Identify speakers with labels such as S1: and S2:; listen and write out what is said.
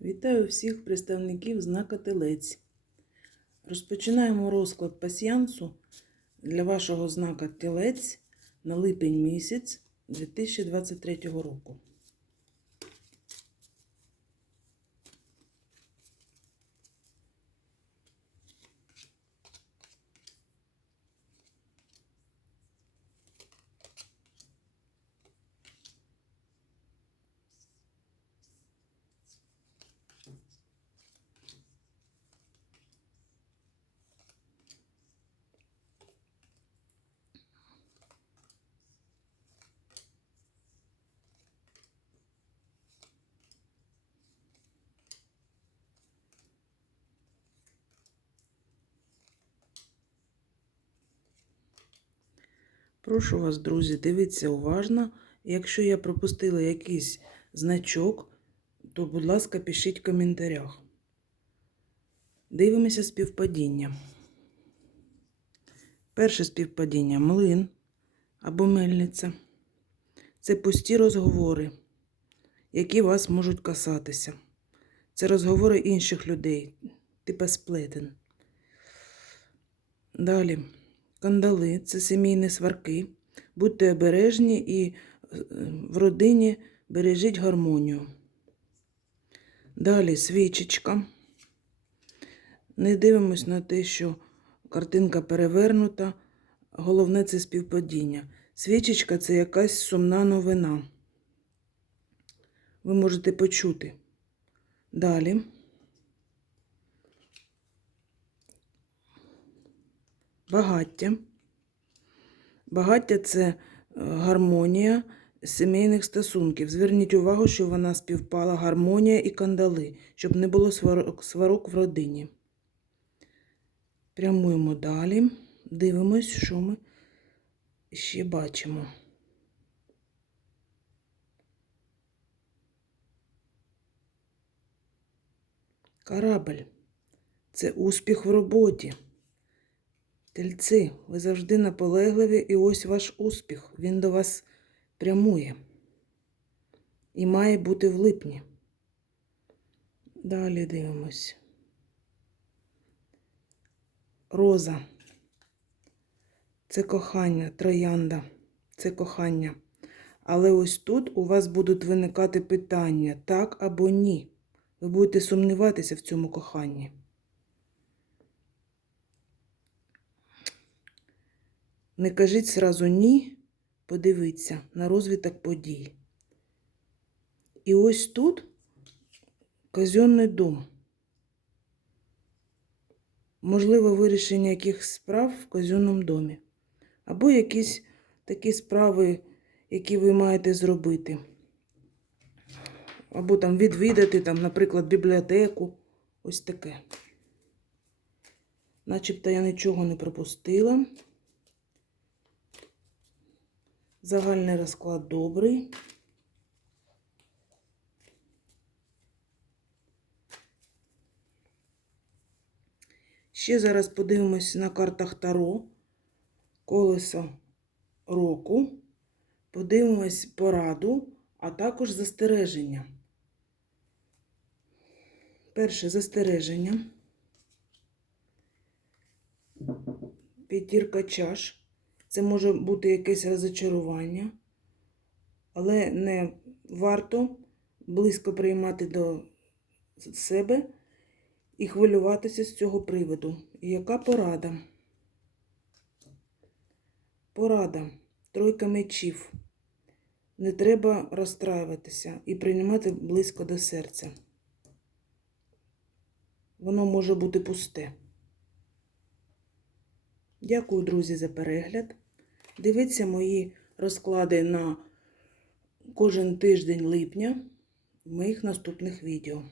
S1: Вітаю всіх представників знака Телець. Розпочинаємо розклад пасіянсу для вашого знака Телець на липень місяць 2023 року. Прошу вас, друзі, дивіться уважно. Якщо я пропустила якийсь значок, то, будь ласка, пишіть в коментарях. Дивимося співпадіння. Перше співпадіння млин або мельниця. Це пусті розговори, які вас можуть касатися. Це розговори інших людей, типа сплетен. Далі. Кандали це сімейні сварки. Будьте обережні і е, в родині бережіть гармонію. Далі свічечка. Не дивимось на те, що картинка перевернута. Головне це співпадіння. Свічечка це якась сумна новина. Ви можете почути. Далі. Багаття. Багаття це е, гармонія сімейних стосунків. Зверніть увагу, що вона співпала гармонія і кандали, щоб не було сварок, сварок в родині. Прямуємо далі. Дивимось, що ми ще бачимо. Корабль це успіх в роботі. Тельці, ви завжди наполегливі, і ось ваш успіх. Він до вас прямує. І має бути в липні. Далі дивимось. Роза. Це кохання, троянда. Це кохання. Але ось тут у вас будуть виникати питання, так або ні. Ви будете сумніватися в цьому коханні. Не кажіть сразу ні, подивіться на розвиток подій. І ось тут казенний дом. Можливо, вирішення якихось справ в казенному домі. Або якісь такі справи, які ви маєте зробити. Або там відвідати, там, наприклад, бібліотеку. Ось таке. Начебто я нічого не пропустила. Загальний розклад добрий. Ще зараз подивимось на картах Таро, колесо року, подивимось пораду, а також застереження. Перше застереження. П'ятірка чаш. Це може бути якесь розочарування, але не варто близько приймати до себе і хвилюватися з цього приводу. Яка порада? Порада. Тройка мечів. Не треба розстраюватися і приймати близько до серця. Воно може бути пусте. Дякую, друзі, за перегляд. Дивіться мої розклади на кожен тиждень липня в моїх наступних відео.